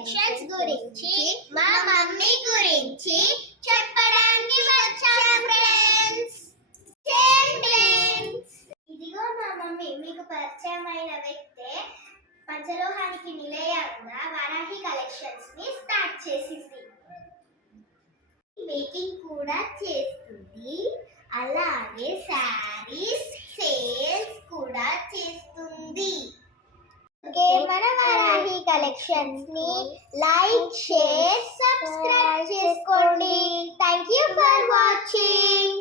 Collections గురించి మా mummy గురించి చెప్పడానికి వచ్చాం ఫ్రెండ్స్. ఇదిగో మా మమ్మీ మీకు పరిచయమైన వ్యక్తే పంచలోహానికి నిలయంగా వారాహి కలెక్షన్స్ ని స్టార్ట్ చేసింది. మేకింగ్ కూడా చేస్తుంది, అలాగే శారీస్ సేల్స్ కూడా చేస్తుంది. మన వారాహి కలెక్షన్స్ ని లైక్, షేర్, సబ్స్క్రైబ్ చేసుకోండి. Thank you for watching.